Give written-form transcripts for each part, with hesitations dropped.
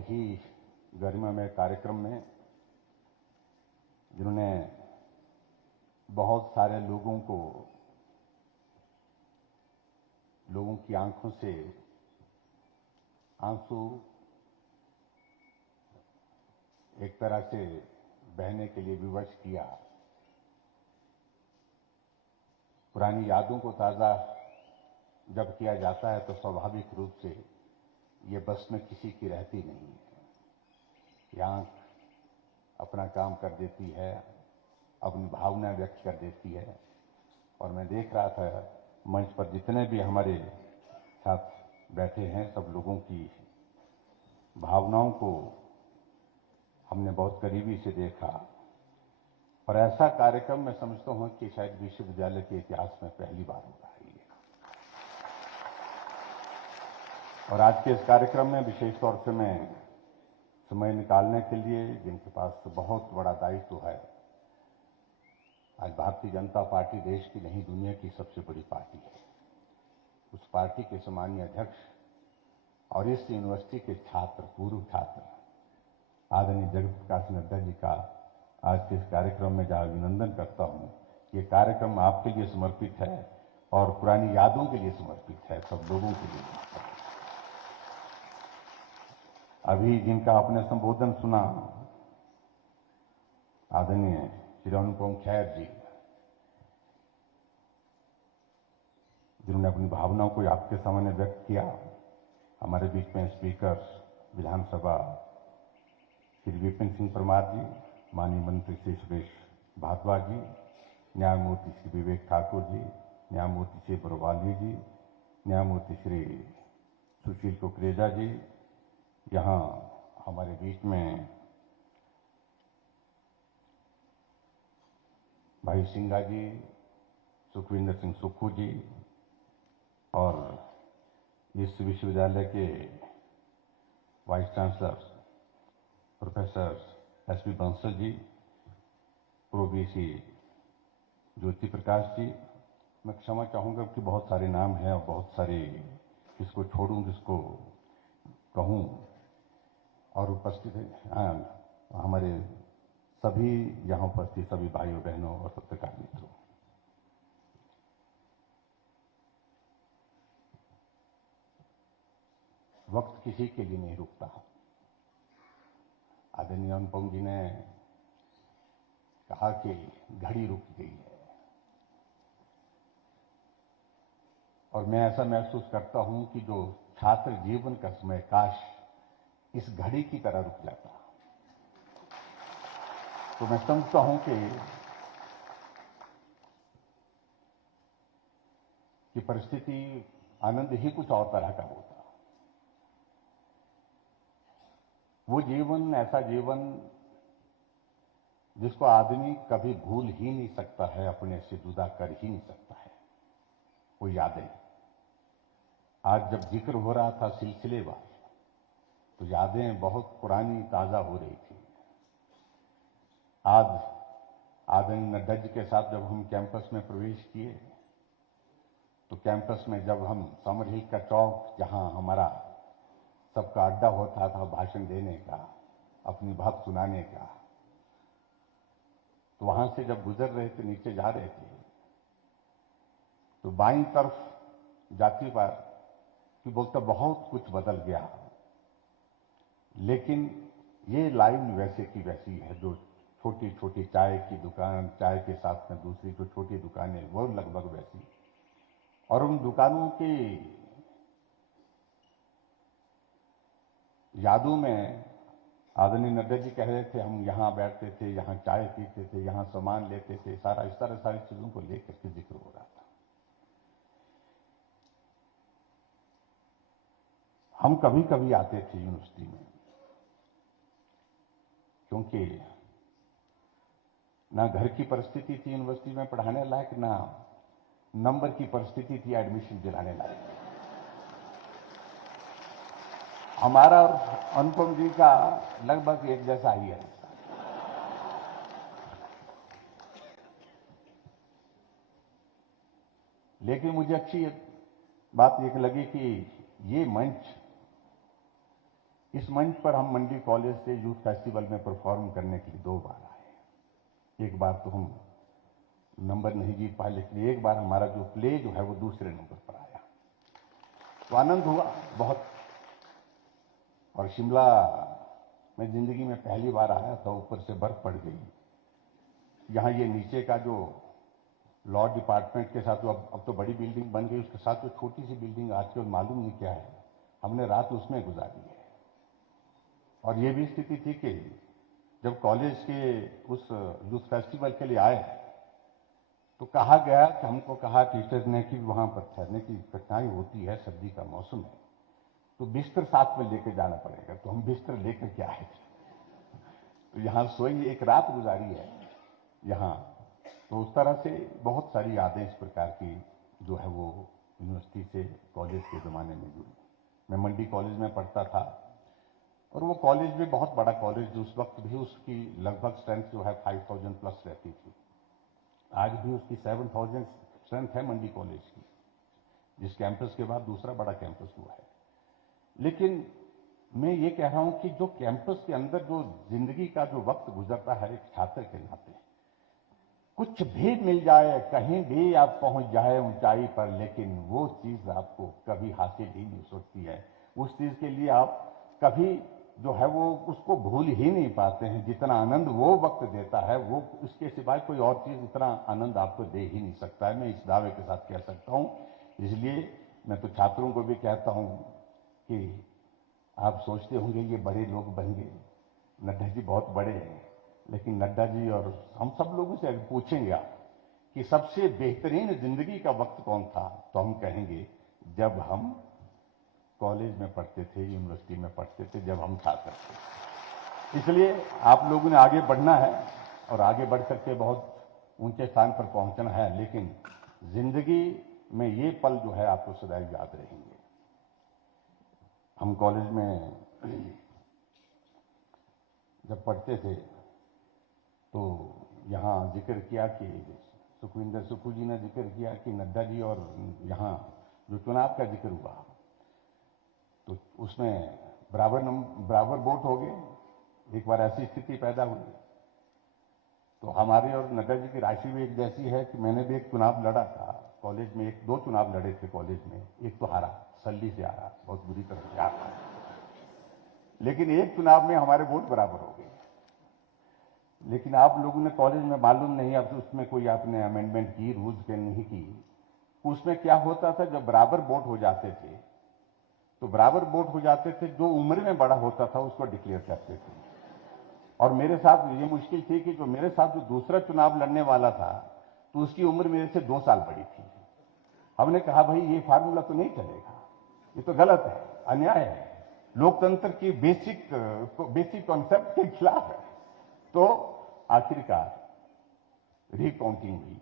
ही गरिमामय कार्यक्रम में जिन्होंने बहुत सारे लोगों की आंखों से आंसू एक तरह से बहने के लिए विवश किया। पुरानी यादों को ताजा जब किया जाता है तो स्वाभाविक रूप से ये बस में किसी की रहती नहीं है। ये आंख अपना काम कर देती है, अपनी भावना व्यक्त कर देती है। और मैं देख रहा था मंच पर जितने भी हमारे साथ बैठे हैं, सब लोगों की भावनाओं को हमने बहुत करीबी से देखा। और ऐसा कार्यक्रम मैं समझता हूं कि शायद विश्वविद्यालय के इतिहास में पहली बार हो रहा है। और आज के इस कार्यक्रम में विशेष तौर से मैं समय निकालने के लिए जिनके पास बहुत बड़ा दायित्व है। आज भारतीय जनता पार्टी देश की नहीं, दुनिया की सबसे बड़ी पार्टी है। उस पार्टी के सम्मानीय अध्यक्ष और इस यूनिवर्सिटी के छात्र, पूर्व छात्र आदरणीय जगत प्रकाश नड्डा जी का आज के इस कार्यक्रम में जहां अभिनंदन करता हूं। ये कार्यक्रम आपके लिए समर्पित है और पुरानी यादों के लिए समर्पित है, सब लोगों के लिए। अभी जिनका आपने संबोधन सुना, आदरणीय श्री अनुपम खेर जी, जिन्होंने अपनी भावनाओं को आपके सामने व्यक्त किया। हमारे बीच में स्पीकर विधानसभा श्री विपिन सिंह परमार जी, माननीय मंत्री श्री सुरेश भारद्वाज जी, न्यायमूर्ति श्री विवेक ठाकुर जी, न्यायमूर्ति श्री बरवालिया जी, न्यायमूर्ति श्री सुशील कुकरेजा जी, यहाँ हमारे बीच में भाई सिंघा जी, सुखविंदर सिंह सुक्खू जी और इस विश्वविद्यालय के vice chancellor professor SP Bansal ji, pro VC Jyoti Prakash ji. मैं क्षमा चाहूंगा कि बहुत सारे नाम हैं और बहुत सारे किसको छोड़ूं किसको कहूं। और उपस्थित हैं हमारे सभी यहां उपस्थित सभी भाइयों बहनों और पत्रकार मित्रों। वक्त किसी के लिए नहीं रुकता। आदरणीय अनुपम जी ने कहा कि घड़ी रुक गई है, और मैं ऐसा महसूस करता हूं कि जो छात्र जीवन का समय काश इस घड़ी की तरह रुक जाता। तो मैं समझता हूं कि परिस्थिति आनंद ही कुछ और तरह का होता। वो जीवन, ऐसा जीवन जिसको आदमी कभी भूल ही नहीं सकता है, अपने से जुदा कर ही नहीं सकता है। वो यादें, आज जब जिक्र हो रहा था सिलसिलेवार, तो यादें बहुत पुरानी ताजा हो रही थी। आज आदरणीय नड्डा जी के साथ जब हम कैंपस में प्रवेश किए, तो कैंपस में जब हम समर हिल का चौक, जहां हमारा सबका अड्डा होता था भाषण देने का, अपनी बात सुनाने का, तो वहां से जब गुजर रहे थे, नीचे जा रहे थे, तो बाईं तरफ जाती बार कि बोलता बहुत कुछ बदल गया, लेकिन ये लाइन वैसे की वैसी है। जो छोटी छोटी चाय की दुकान, चाय के साथ में दूसरी जो छोटी दुकानें, वो लगभग वैसी। और उन दुकानों की यादों में आदरणीय नड्डा जी कह रहे थे, हम यहां बैठते थे, यहां चाय पीते थे, यहां सामान लेते थे, सारा इस तरह सारी चीजों को लेकर के जिक्र हो रहा था। हम कभी कभी आते थे यूनिवर्सिटी में, क्योंकि ना घर की परिस्थिति थी यूनिवर्सिटी में पढ़ाने लायक, ना नंबर की परिस्थिति थी एडमिशन दिलाने लायक। हमारा और अनुपम जी का लगभग एक जैसा ही है। लेकिन मुझे अच्छी बात ये लगी कि ये मंच इस मंच पर हम मंडी कॉलेज से यूथ फेस्टिवल में परफॉर्म करने के लिए 2 बार आए। एक बार तो हम नंबर नहीं जीत पाए, लेकिन एक बार हमारा जो प्ले जो है वो दूसरे नंबर पर आया, तो आनंद हुआ बहुत। और शिमला में जिंदगी में पहली बार आया था, ऊपर से बर्फ पड़ गई। यहाँ ये नीचे का जो लॉ डिपार्टमेंट के साथ अब तो बड़ी बिल्डिंग बन गई, उसके साथ जो छोटी सी बिल्डिंग आजकल मालूम नहीं क्या है, हमने रात उसमें गुजारी है। और ये भी स्थिति थी कि जब कॉलेज के उस यूथ फेस्टिवल के लिए आए तो कहा गया कि हमको कहा टीचर्स ने कि वहां पर ठहरने की कठिनाई होती है, सर्दी का मौसम है, तो बिस्तर साथ में लेके जाना पड़ेगा। तो हम बिस्तर लेकर के आए थे, तो यहाँ सोई एक रात गुजारी है यहाँ। तो उस तरह से बहुत सारी यादें इस प्रकार की जो है वो यूनिवर्सिटी से कॉलेज के ज़माने में जुड़ी। मैं मंडी कॉलेज में पढ़ता था और वो कॉलेज भी बहुत बड़ा कॉलेज, उस वक्त भी उसकी लगभग स्ट्रेंथ जो है 5000 प्लस रहती थी। आज भी उसकी 7000 स्ट्रेंथ है मंडी कॉलेज की, जिस कैंपस के बाद दूसरा बड़ा कैंपस हुआ है। लेकिन मैं ये कह रहा हूं कि जो कैंपस के अंदर जो जिंदगी का जो वक्त गुजरता है एक छात्र के नाते, कुछ भी मिल जाए, कहीं भी आप पहुंच जाए ऊंचाई पर, लेकिन वो चीज आपको कभी हासिल ही नहीं हो सकती है। उस चीज के लिए आप कभी जो है वो उसको भूल ही नहीं पाते हैं। जितना आनंद वो वक्त देता है, वो उसके सिवाय कोई और चीज इतना आनंद आपको दे ही नहीं सकता है। मैं इस दावे के साथ कह सकता हूं। इसलिए मैं तो छात्रों को भी कहता हूं कि आप सोचते होंगे ये बड़े लोग बन गए, नड्डा जी बहुत बड़े हैं, लेकिन नड्डा जी और हम सब लोगों से अगर पूछेंगे आप कि सबसे बेहतरीन जिंदगी का वक्त कौन था, तो हम कहेंगे जब हम कॉलेज में पढ़ते थे, यूनिवर्सिटी में पढ़ते थे, जब हम छात्र थे। इसलिए आप लोगों ने आगे बढ़ना है और आगे बढ़ करके बहुत ऊंचे स्थान पर पहुंचना है, लेकिन जिंदगी में ये पल जो है आपको सदैव याद रहेंगे। हम कॉलेज में जब पढ़ते थे तो यहाँ जिक्र किया कि सुखविंदर सुक्खू जी ने जिक्र किया कि नड्डा जी और यहाँ जो चुनाव का जिक्र हुआ, तो उसमें बराबर वोट हो गए। एक बार ऐसी स्थिति पैदा हुई, तो हमारी और नड्डा जी की राशि भी एक जैसी है कि मैंने भी एक चुनाव लड़ा था कॉलेज में, 1-2 चुनाव लड़े थे कॉलेज में। एक तो हारा, सल्ली से हारा, बहुत बुरी तरह से हारा, लेकिन एक चुनाव में हमारे वोट बराबर हो गए। लेकिन आप लोगों ने कॉलेज में मालूम नहीं, अब तो उसमें कोई आपने अमेंडमेंट की, रूल्स के नहीं की। उसमें क्या होता था, जब बराबर वोट हो जाते थे तो बराबर वोट हो जाते थे, जो उम्र में बड़ा होता था उसको डिक्लेयर करते थे। और मेरे साथ ये मुश्किल थी कि जो मेरे साथ जो दूसरा चुनाव लड़ने वाला था, तो उसकी उम्र मेरे से 2 साल बड़ी थी। हमने कहा भाई ये फार्मूला तो नहीं चलेगा, ये तो गलत है, अन्याय है, लोकतंत्र की बेसिक कॉन्सेप्ट के खिलाफ है। तो आखिरकार रिकाउंटिंग हुई।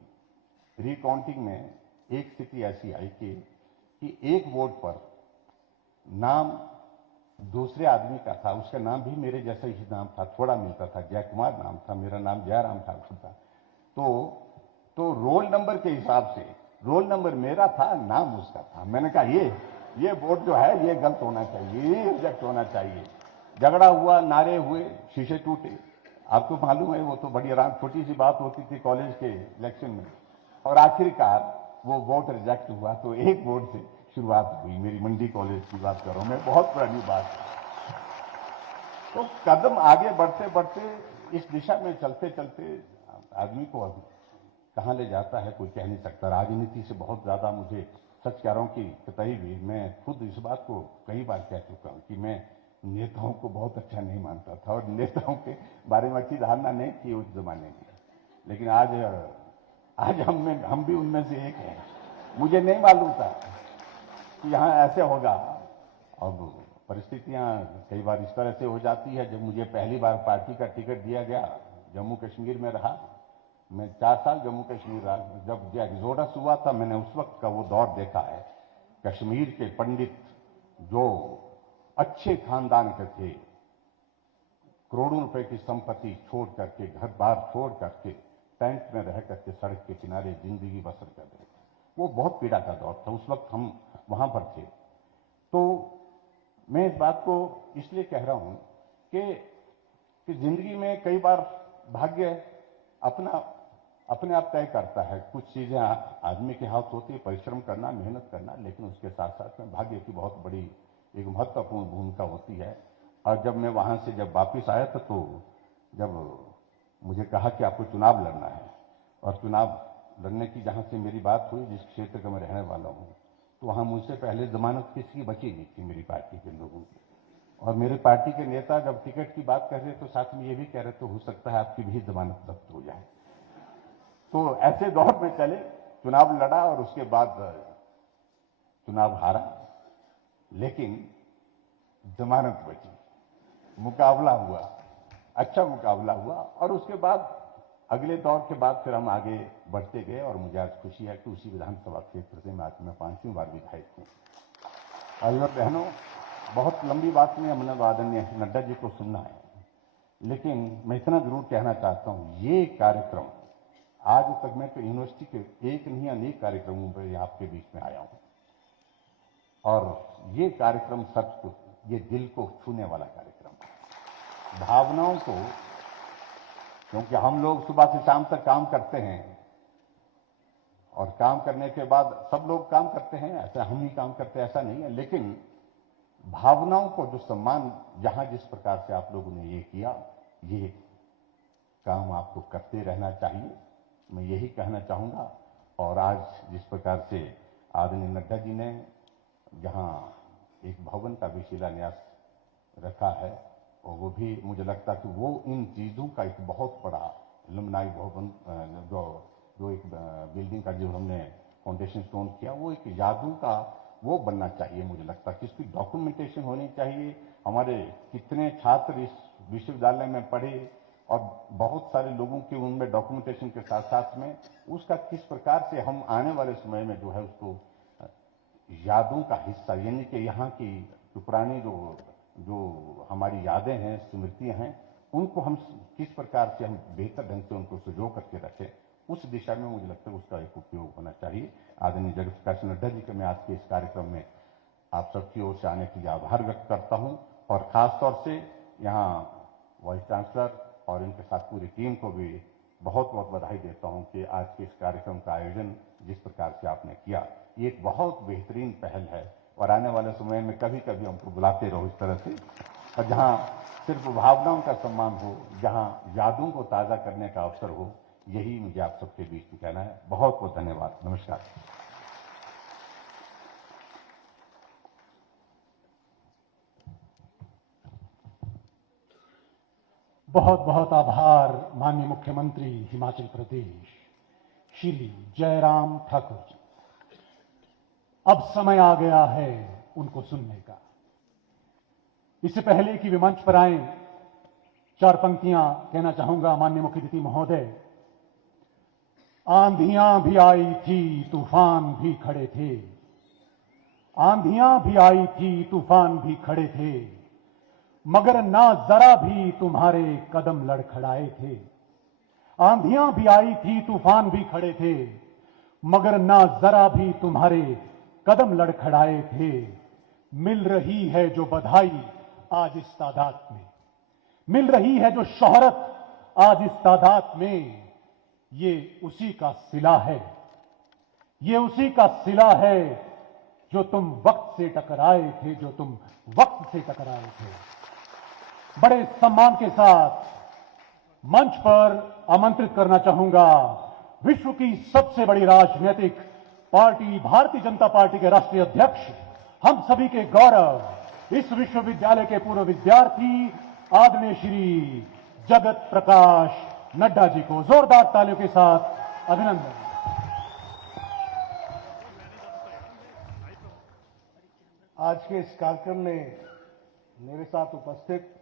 रिकाउंटिंग में एक स्थिति ऐसी आई कि एक वोट पर नाम दूसरे आदमी का था, उसका नाम भी मेरे जैसा ही नाम था, थोड़ा मिलता था, जयकुमार नाम था, मेरा नाम जयराम ठाकुर था। तो रोल नंबर के हिसाब से रोल नंबर मेरा था, नाम उसका था। मैंने कहा ये वोट जो है ये गलत होना चाहिए, ये रिजेक्ट होना चाहिए। झगड़ा हुआ, नारे हुए, शीशे टूटे। आपको मालूम है वो तो बड़ी आराम छोटी सी बात होती थी कॉलेज के इलेक्शन में। और आखिरकार वो वोट रिजेक्ट हुआ, तो एक वोट से शुरुआत हुई। मेरी मंडी कॉलेज की बात कर रहा हूं मैं, बहुत पुरानी बात है। तो कदम आगे बढ़ते बढ़ते इस दिशा में चलते चलते आदमी को अभी कहां ले जाता है कोई कह नहीं सकता। राजनीति से बहुत ज्यादा, मुझे सच कह रहा हूं कि कतई भी, मैं खुद इस बात को कई बार कह चुका हूं कि मैं नेताओं को बहुत अच्छा नहीं मानता था और नेताओं के बारे में अच्छी धारणा नहीं थी उस जमाने में। लेकिन आज हम भी उनमें से एक हैं। मुझे नहीं मालूम था कि यहां ऐसे होगा। अब परिस्थितियां कई बार इस तरह से हो जाती है। जब मुझे पहली बार पार्टी का टिकट दिया गया, जम्मू कश्मीर में रहा, मैं 4 साल जम्मू कश्मीर रहा। जब एक्सोडस हुआ था, मैंने उस वक्त का वो दौर देखा है। कश्मीर के पंडित जो अच्छे खानदान के थे, करोड़ों रुपए की संपत्ति छोड़ करके, घर बार छोड़ करके, टेंट में रह करके सड़क के किनारे जिंदगी बसर कर रहे थे। वो बहुत पीड़ा का दौर था, उस वक्त हम वहां पर थे। तो मैं इस बात को इसलिए कह रहा हूं कि जिंदगी में कई बार भाग्य अपने आप तय करता है। कुछ चीजें आदमी के हाथ होती है, परिश्रम करना, मेहनत करना, लेकिन उसके साथ साथ में भाग्य की बहुत बड़ी एक महत्वपूर्ण भूमिका होती है। और जब मैं वहां से जब वापिस आया था, तो जब मुझे कहा कि आपको चुनाव लड़ना है, और चुनाव लड़ने की जहां से मेरी बात हुई, जिस क्षेत्र का मैं रहने वाला हूं, तो वहां मुझसे पहले जमानत किसी की बची नहीं थी, मेरी पार्टी के लोगों की। और मेरे पार्टी के नेता जब टिकट की बात कर रहे तो साथ में ये भी कह रहे थे, हो सकता है आपकी भी जमानत जब्त हो जाए। तो ऐसे दौर में चले, चुनाव लड़ा और उसके बाद चुनाव हारा, लेकिन जमानत बची, मुकाबला हुआ, अच्छा मुकाबला हुआ। और उसके बाद अगले दौर के बाद फिर हम आगे बढ़ते गए, और मुझे आज खुशी है कि उसी विधानसभा क्षेत्र से आज मैं 5वीं बार विधायक हूं। भाइयों और बहनों, बहुत लंबी बात नहीं, हमने आदरणीय नड्डा जी को सुनना है, लेकिन मैं इतना जरूर कहना चाहता हूं, ये कार्यक्रम आज तक मैं तो यूनिवर्सिटी के एक नहीं अनेक कार्यक्रमों पर आपके बीच में आया हूं, और ये कार्यक्रम सच को, ये दिल को छूने वाला कार्यक्रम है, भावनाओं को, क्योंकि हम लोग सुबह से शाम तक काम करते हैं, और काम करने के बाद सब लोग काम करते हैं, ऐसा हम ही काम करते हैं ऐसा नहीं है, लेकिन भावनाओं को जो सम्मान जहां जिस प्रकार से आप लोगों ने ये किया, ये काम आपको करते रहना चाहिए, मैं यही कहना चाहूंगा। और आज जिस प्रकार से आदरणीय नड्डा जी ने जहां एक भवन का भी शिलान्यास रखा है, और वो भी मुझे लगता है कि वो इन चीजों का एक बहुत बड़ा लुमनाई भवन, जो एक बिल्डिंग का जो हमने फाउंडेशन स्टोन किया, वो एक यादों का वो बनना चाहिए। मुझे लगता है कि इसकी डॉक्यूमेंटेशन होनी चाहिए। हमारे कितने छात्र इस विश्वविद्यालय में पढ़े, और बहुत सारे लोगों की उनमें डॉक्यूमेंटेशन के साथ साथ में उसका किस प्रकार से हम आने वाले समय में जो है उसको यादों का हिस्सा, यानी कि यहाँ की जो पुरानी जो हमारी यादें हैं, स्मृतियां हैं, उनको हम किस प्रकार से हम बेहतर ढंग से उनको सुजो करके रखें, उस दिशा में मुझे लगता है उसका एक उपयोग होना चाहिए। आदरणीय जगत प्रकाश नड्डा जी का मैं आज के इस कार्यक्रम में आप सबकी ओर से आने के लिए आभार व्यक्त करता हूं, और खासतौर से यहाँ वाइस चांसलर और इनके साथ पूरी टीम को भी बहुत बहुत बधाई देता हूं कि आज के इस कार्यक्रम का आयोजन जिस प्रकार से आपने किया, ये एक बहुत बेहतरीन पहल है। और आने वाले समय में कभी कभी हमको बुलाते रहो इस तरह से, और जहां सिर्फ भावनाओं का सम्मान हो, जहां यादों को ताजा करने का अवसर हो, यही मुझे आप सबके बीच में कहना है। बहुत बहुत धन्यवाद, नमस्कार। बहुत बहुत आभार माननीय मुख्यमंत्री हिमाचल प्रदेश श्री जयराम ठाकुर जी। अब समय आ गया है उनको सुनने का। इससे पहले कि वे मंच पर आए, 4 पंक्तियां कहना चाहूंगा माननीय मुख्य अतिथि महोदय। आंधियां भी आई थी, तूफान भी खड़े थे, आंधियां भी आई थी, तूफान भी खड़े थे, मगर ना जरा भी तुम्हारे कदम लड़खड़ाए थे। आंधियां भी आई थी, तूफान भी खड़े थे, मगर ना जरा भी तुम्हारे कदम लड़खड़ाए थे। मिल रही है जो बधाई आज इस तादाद में, मिल रही है जो शोहरत आज इस तादाद में, ये उसी का सिला है, ये उसी का सिला है जो तुम वक्त से टकराए थे, जो तुम वक्त से टकराए थे। बड़े सम्मान के साथ मंच पर आमंत्रित करना चाहूंगा विश्व की सबसे बड़ी राजनीतिक पार्टी भारतीय जनता पार्टी के राष्ट्रीय अध्यक्ष, हम सभी के गौरव, इस विश्वविद्यालय के पूर्व विद्यार्थी आदरणीय श्री जगत प्रकाश नड्डा जी को जोरदार तालियों के साथ अभिनंदन। आज के इस कार्यक्रम में मेरे साथ उपस्थित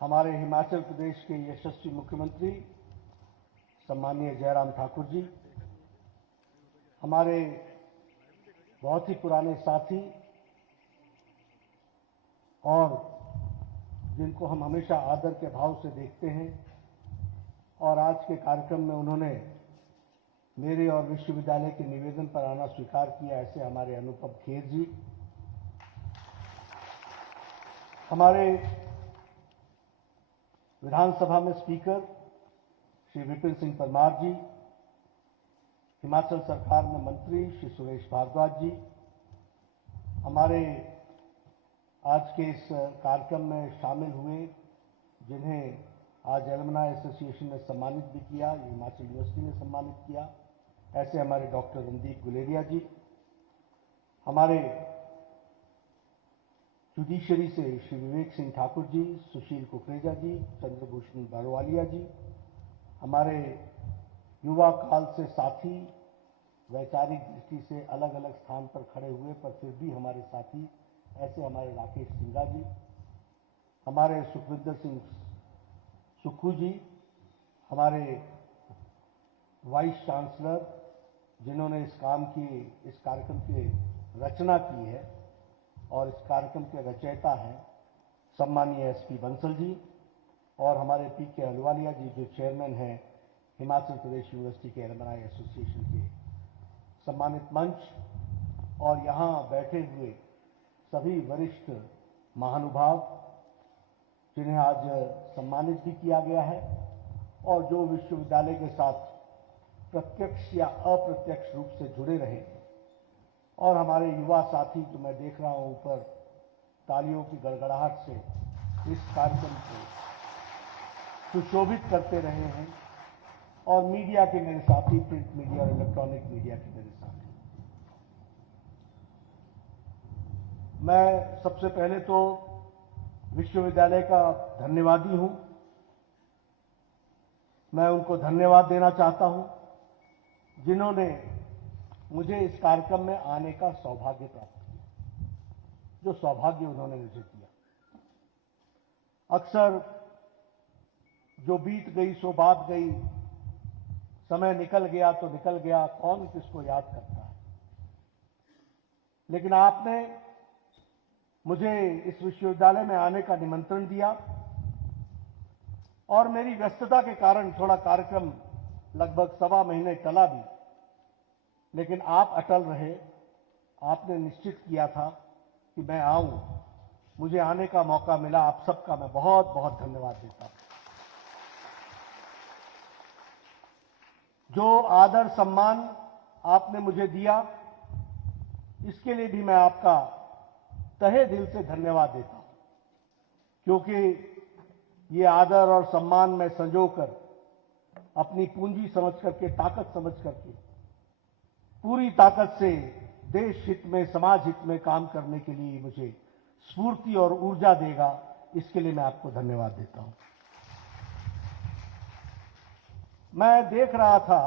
हमारे हिमाचल प्रदेश के यशस्वी मुख्यमंत्री सम्माननीय जयराम ठाकुर जी, हमारे बहुत ही पुराने साथी और जिनको हम हमेशा आदर के भाव से देखते हैं, और आज के कार्यक्रम में उन्होंने मेरे और विश्वविद्यालय के निवेदन पर आना स्वीकार किया, ऐसे हमारे अनुपम खेर जी, हमारे विधानसभा में स्पीकर श्री विपिन सिंह परमार जी, हिमाचल सरकार में मंत्री श्री सुरेश भारद्वाज जी, हमारे आज के इस कार्यक्रम में शामिल हुए, जिन्हें आज एलुमनाई एसोसिएशन ने सम्मानित भी किया, हिमाचल यूनिवर्सिटी ने सम्मानित किया, ऐसे हमारे डॉक्टर रणदीप गुलेरिया जी, हमारे जुडिशरी से श्री विवेक सिंह ठाकुर जी, सुशील कुकरेजा जी, चंद्रभूषण बारोवालिया जी, हमारे युवा काल से साथी, वैचारिक दृष्टि से अलग अलग स्थान पर खड़े हुए पर फिर भी हमारे साथी, ऐसे हमारे राकेश सिंघा जी, हमारे सुखविंदर सिंह सुक्खू जी, हमारे वाइस चांसलर जिन्होंने इस कार्यक्रम की रचना की है और इस कार्यक्रम के रचयिता हैं सम्मानीय एसपी बंसल जी, और हमारे पीके अहलुवालिया जी जो चेयरमैन हैं हिमाचल प्रदेश यूनिवर्सिटी के एलुमनाई एसोसिएशन के सम्मानित मंच, और यहाँ बैठे हुए सभी वरिष्ठ महानुभाव जिन्हें आज सम्मानित भी किया गया है और जो विश्वविद्यालय के साथ प्रत्यक्ष या अप्रत्यक्ष रूप से जुड़े रहे, और हमारे युवा साथी जो मैं देख रहा हूं ऊपर तालियों की गड़गड़ाहट से इस कार्यक्रम को सुशोभित करते रहे हैं, और मीडिया के मेरे साथी, प्रिंट मीडिया और इलेक्ट्रॉनिक मीडिया के मेरे साथी। मैं सबसे पहले तो विश्वविद्यालय का धन्यवादी हूं। मैं उनको धन्यवाद देना चाहता हूं जिन्होंने मुझे इस कार्यक्रम में आने का सौभाग्य प्राप्त किया, जो सौभाग्य उन्होंने मुझे दिया। अक्सर जो बीत गई सो बात गई, समय निकल गया तो निकल गया, कौन किसको याद करता है। लेकिन आपने मुझे इस विश्वविद्यालय में आने का निमंत्रण दिया, और मेरी व्यस्तता के कारण थोड़ा कार्यक्रम लगभग सवा महीने टला भी, लेकिन आप अटल रहे। आपने निश्चित किया था कि मैं आऊं, मुझे आने का मौका मिला। आप सबका मैं बहुत बहुत धन्यवाद देता हूं। जो आदर सम्मान आपने मुझे दिया, इसके लिए भी मैं आपका तहे दिल से धन्यवाद देता हूं, क्योंकि ये आदर और सम्मान मैं संजोकर अपनी पूंजी समझ करके, ताकत समझ करके, पूरी ताकत से देश हित में, समाज हित में काम करने के लिए मुझे स्फूर्ति और ऊर्जा देगा। इसके लिए मैं आपको धन्यवाद देता हूं। मैं देख रहा था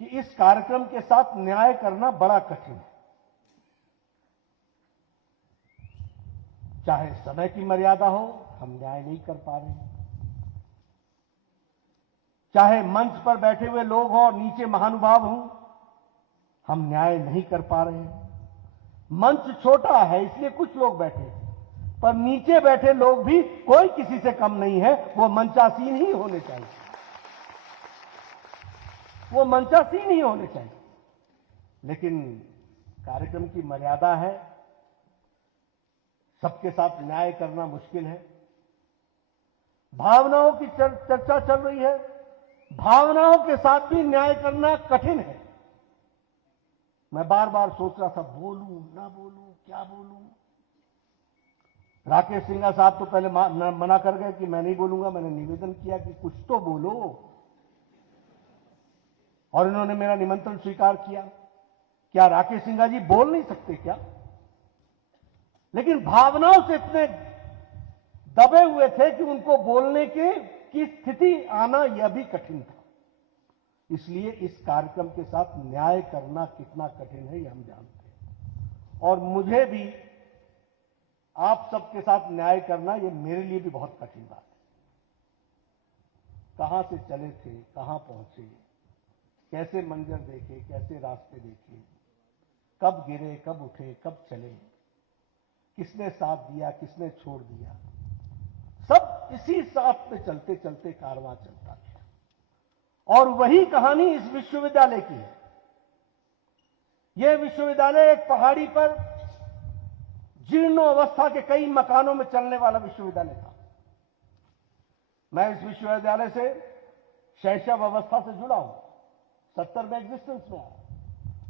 कि इस कार्यक्रम के साथ न्याय करना बड़ा कठिन है। चाहे समय की मर्यादा हो, हम न्याय नहीं कर पा रहे हैं। चाहे मंच पर बैठे हुए लोग हों और नीचे महानुभाव हों, हम न्याय नहीं कर पा रहे हैं। मंच छोटा है इसलिए कुछ लोग बैठे हैं, पर नीचे बैठे लोग भी कोई किसी से कम नहीं है। वो मंचासीन ही होने चाहिए, वो मंचासीन ही होने चाहिए। लेकिन कार्यक्रम की मर्यादा है, सबके साथ न्याय करना मुश्किल है। भावनाओं की चर्चा चल रही है, भावनाओं के साथ भी न्याय करना कठिन है। मैं बार बार सोच रहा था, बोलूं ना बोलूं, क्या बोलूं। राकेश सिंघा साहब तो पहले मना कर गए कि मैं नहीं बोलूंगा। मैंने निवेदन किया कि कुछ तो बोलो, और इन्होंने मेरा निमंत्रण स्वीकार किया। क्या राकेश सिंघा जी बोल नहीं सकते क्या? लेकिन भावनाओं से इतने दबे हुए थे कि उनको बोलने की स्थिति आना यह भी कठिन था। इसलिए इस कार्यक्रम के साथ न्याय करना कितना कठिन है यह हम जानते हैं, और मुझे भी आप सबके साथ न्याय करना यह मेरे लिए भी बहुत कठिन बात है। कहां से चले थे, कहां पहुंचे, कैसे मंजर देखे, कैसे रास्ते देखे, कब गिरे, कब उठे, कब चले, किसने साथ दिया, किसने छोड़ दिया, सब इसी साथ में चलते चलते कारवां चलता गया। और वही कहानी इस विश्वविद्यालय की है। यह विश्वविद्यालय एक पहाड़ी पर जीर्ण अवस्था के कई मकानों में चलने वाला विश्वविद्यालय था। मैं इस विश्वविद्यालय से शैशव अवस्था से जुड़ा हूं। 70 में एग्जिस्टेंस में आया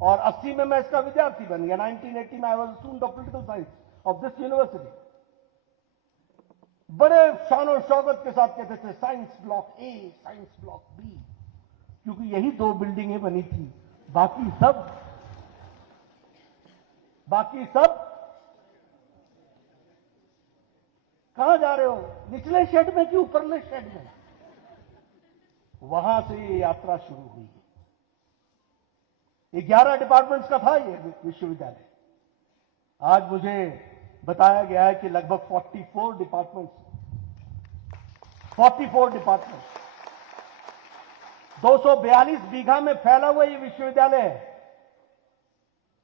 और 80 में मैं इसका विद्यार्थी बन गया। 1980 में I was student of political science of this university. बड़े शान और शौकत के साथ कहते थे science block A, science block B, क्योंकि यही 2 बिल्डिंगें बनी थी। बाकी सब कहां जा रहे हो? निचले शेड में कि ऊपरले शेड में? वहां से ये यात्रा शुरू हुई। 11 डिपार्टमेंट्स का था ये विश्वविद्यालय। आज मुझे बताया गया है कि लगभग 44 डिपार्टमेंट्स 242 बीघा में फैला हुआ ये विश्वविद्यालय है।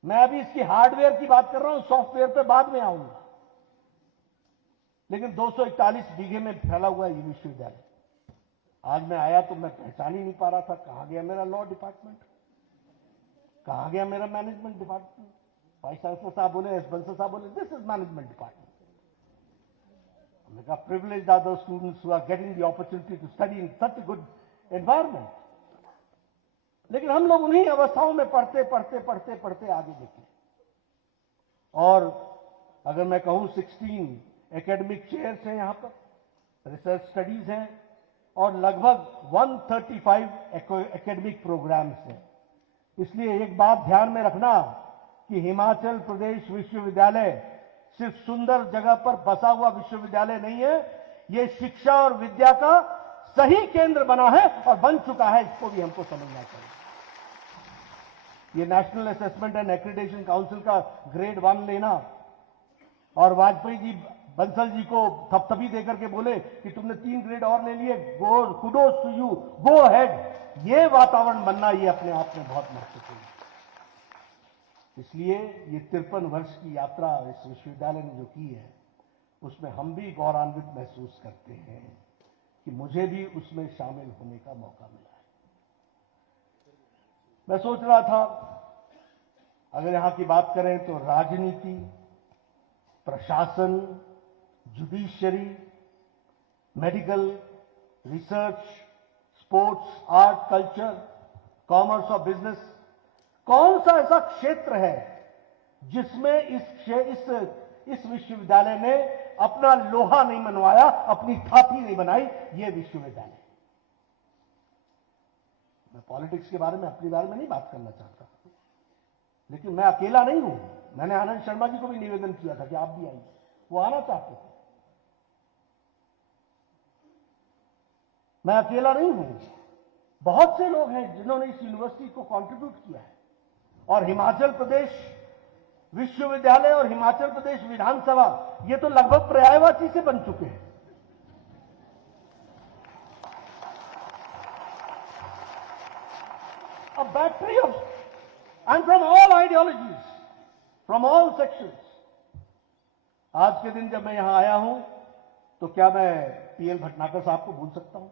मैं अभी इसकी हार्डवेयर की बात कर रहा हूं, सॉफ्टवेयर पे बाद में आऊंगा। लेकिन 241 बीघे में फैला हुआ है ये विश्वविद्यालय। आज मैं आया तो मैं पहचान ही नहीं पा रहा था, कहां गया मेरा लॉ डिपार्टमेंट, कहां गया मेरा मैनेजमेंट डिपार्टमेंट। वाइस चांसलर साहब बोले, एस बंसल साहब बोले, दिस इज मैनेजमेंट डिपार्टमेंट। हमने कहा privileged are those students who are getting the opportunity to study in such a good environment. लेकिन हम लोग उन्हीं अवस्थाओं में पढ़ते आगे निकले। और अगर मैं कहूं 16 एकेडमिक चेयर्स हैं, यहां पर रिसर्च स्टडीज हैं और लगभग 135 एकेडमिक प्रोग्राम्स हैं। इसलिए एक बात ध्यान में रखना कि हिमाचल प्रदेश विश्वविद्यालय सिर्फ सुंदर जगह पर बसा हुआ विश्वविद्यालय नहीं है, ये शिक्षा और विद्या का सही केंद्र बना है और बन चुका है। इसको भी हमको समझना चाहिए। ये national assessment and accreditation council का ग्रेड 1 लेना और वाजपेयी जी बंसल जी को थपथपी देकर के बोले कि तुमने 3 ग्रेड और ले लिए, go kudos to you, go ahead. ये वातावरण बनना ये अपने आप में बहुत महत्वपूर्ण है। इसलिए ये 53 वर्ष की यात्रा इस विश्वविद्यालय ने जो की है, उसमें हम भी गौरवान्वित महसूस करते हैं कि मुझे भी उसमें शामिल होने का मौका मिला है। मैं सोच रहा था, अगर यहां की बात करें तो राजनीति, प्रशासन, judiciary, medical, research, sports, art, culture, commerce और बिजनेस, कौन सा ऐसा क्षेत्र है जिसमें इस विश्वविद्यालय ने अपना लोहा नहीं मनवाया, अपनी थापी नहीं बनाई? ये विश्वविद्यालय। मैं पॉलिटिक्स के बारे में, अपने बारे में नहीं बात करना चाहता, लेकिन मैं अकेला नहीं हूं। मैंने आनंद शर्मा जी को भी निवेदन किया था कि आप भी आइए, वो आना चाहते थे। मैं अकेला नहीं हूं, बहुत से लोग हैं जिन्होंने इस यूनिवर्सिटी को कंट्रीब्यूट किया है। और हिमाचल प्रदेश विश्वविद्यालय और हिमाचल प्रदेश विधानसभा, ये तो लगभग पर्यायवाची से बन चुके हैं। A battery of, and from all ideologies, from all sections. आज के दिन जब मैं यहां आया हूं तो क्या मैं पीएल भटनागर साहब को भूल सकता हूं?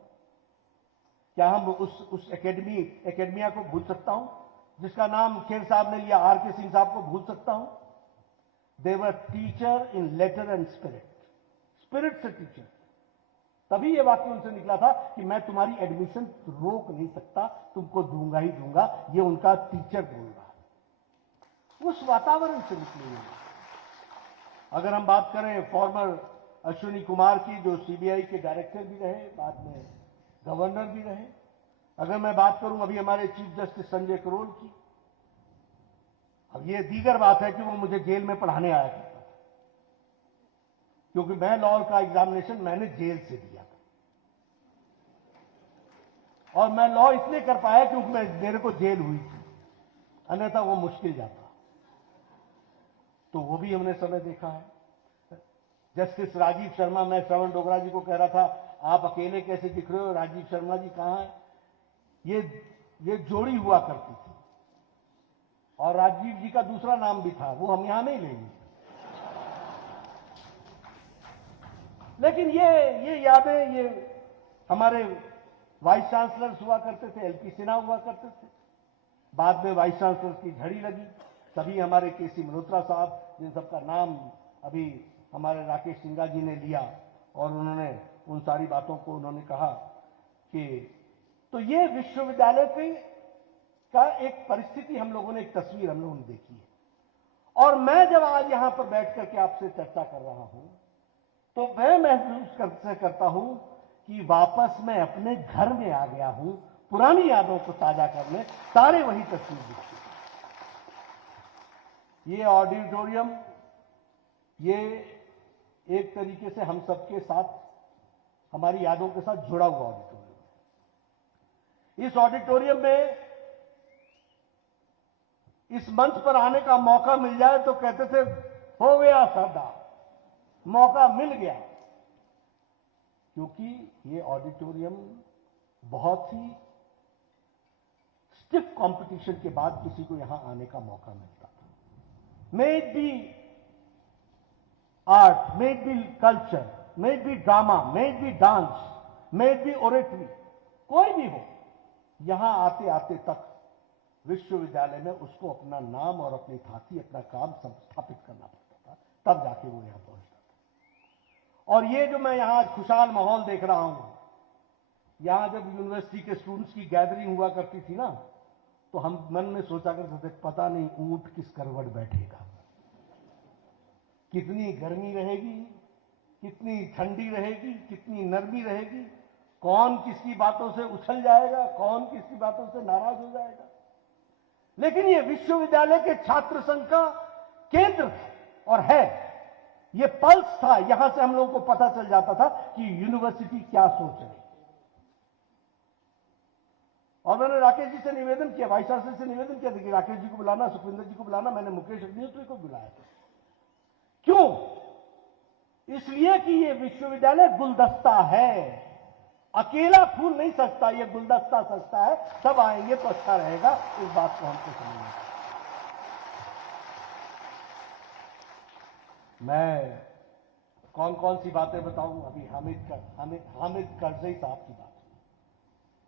क्या हम उस एकेडमिया को भूल सकता हूं जिसका नाम खेर साहब ने लिया? आर के सिंह साहब को भूल सकता हूं? They were teacher in letter and spirit, spirit से टीचर। तभी ये वाक्य उनसे निकला था कि मैं तुम्हारी एडमिशन रोक नहीं सकता, तुमको दूंगा ही दूंगा। ये उनका टीचर बोल रहा है, उस वातावरण से निकले हुए। अगर हम बात करें फॉर्मर अश्विनी कुमार की, जो सीबीआई के डायरेक्टर भी रहे, बाद में गवर्नर भी रहे। अगर मैं बात करूं अभी हमारे चीफ जस्टिस संजय करोल की, अब ये दीगर बात है कि वो मुझे जेल में पढ़ाने आया करता था, क्योंकि मैं लॉ का एग्जामिनेशन मैंने जेल से दिया था। और मैं लॉ इसलिए कर पाया क्योंकि मेरे को जेल हुई थी, अन्यथा वो मुश्किल जाता। तो वो भी हमने समय देखा है। जस्टिस राजीव शर्मा, मैं श्रवण डोगरा जी को कह रहा था, आप अकेले कैसे दिख रहे हो, राजीव शर्मा जी कहां है? ये जोड़ी हुआ करती थी। और राजीव जी का दूसरा नाम भी था, वो हम यहां नहीं लेंगे। लेकिन ये यादें, ये हमारे वाइस चांसलर्स हुआ करते थे, एलपी सिन्हा हुआ करते थे। बाद में वाइस चांसलर की झड़ी लगी, तभी हमारे केसी मल्होत्रा साहब, जिन सबका नाम अभी हमारे राकेश सिंघा जी ने लिया और उन्होंने उन सारी बातों को उन्होंने कहा कि तो ये विश्वविद्यालय की का एक परिस्थिति हम लोगों ने, एक तस्वीर हम लोगों ने देखी है। और मैं जब आज यहां पर बैठ करके आपसे चर्चा कर रहा हूं तो मैं महसूस करता हूं कि वापस मैं अपने घर में आ गया हूं, पुरानी यादों को ताजा करने। सारे वही तस्वीर दिखती है। ये ऑडिटोरियम, ये एक तरीके से हम सबके साथ, हमारी यादों के साथ जुड़ा हुआ ऑडिटोरियम है। इस ऑडिटोरियम में इस मंच पर आने का मौका मिल जाए तो कहते थे हो गया सरदार, मौका मिल गया। क्योंकि ये ऑडिटोरियम बहुत ही स्टिफ कंपटीशन के बाद किसी को यहां आने का मौका मिलता था। May it be art, may it be culture, may it be drama, may it be dance, may it be oratory, कोई भी हो, यहां आते आते तक विश्वविद्यालय में उसको अपना नाम और अपनी थाती, अपना काम स्थापित करना पड़ता था, तब जाके वो यहां पहुंचता था। और ये जो मैं यहां आज खुशहाल माहौल देख रहा हूं, यहां जब यूनिवर्सिटी के स्टूडेंट्स की गैदरिंग हुआ करती थी ना, तो हम मन में सोचा करते थे पता नहीं ऊंट किस करवट बैठेगा, कितनी गर्मी रहेगी, कितनी ठंडी रहेगी, कितनी नरमी रहेगी, कौन किसकी बातों से उछल जाएगा, कौन किसकी बातों से नाराज हो जाएगा। लेकिन ये विश्वविद्यालय के छात्र संघ का केंद्र और है, ये पल्स था। यहां से हम लोगों को पता चल जाता था कि यूनिवर्सिटी क्या सोच रही है। और मैंने राकेश जी से निवेदन किया, वाइस चांसलर से निवेदन किया था कि राकेश जी को बुलाना, सुखविंदर जी को बुलाना। मैंने मुकेश अग्निहोत्री को बुलाया था। क्यों? इसलिए कि ये विश्वविद्यालय गुलदस्ता है, अकेला फूल नहीं सजता, ये गुलदस्ता सजता है। सब आएंगे तो अच्छा रहेगा, इस बात को हमको समझना है। मैं कौन कौन सी बातें बताऊं? अभी हामिद करजई साहब की बात,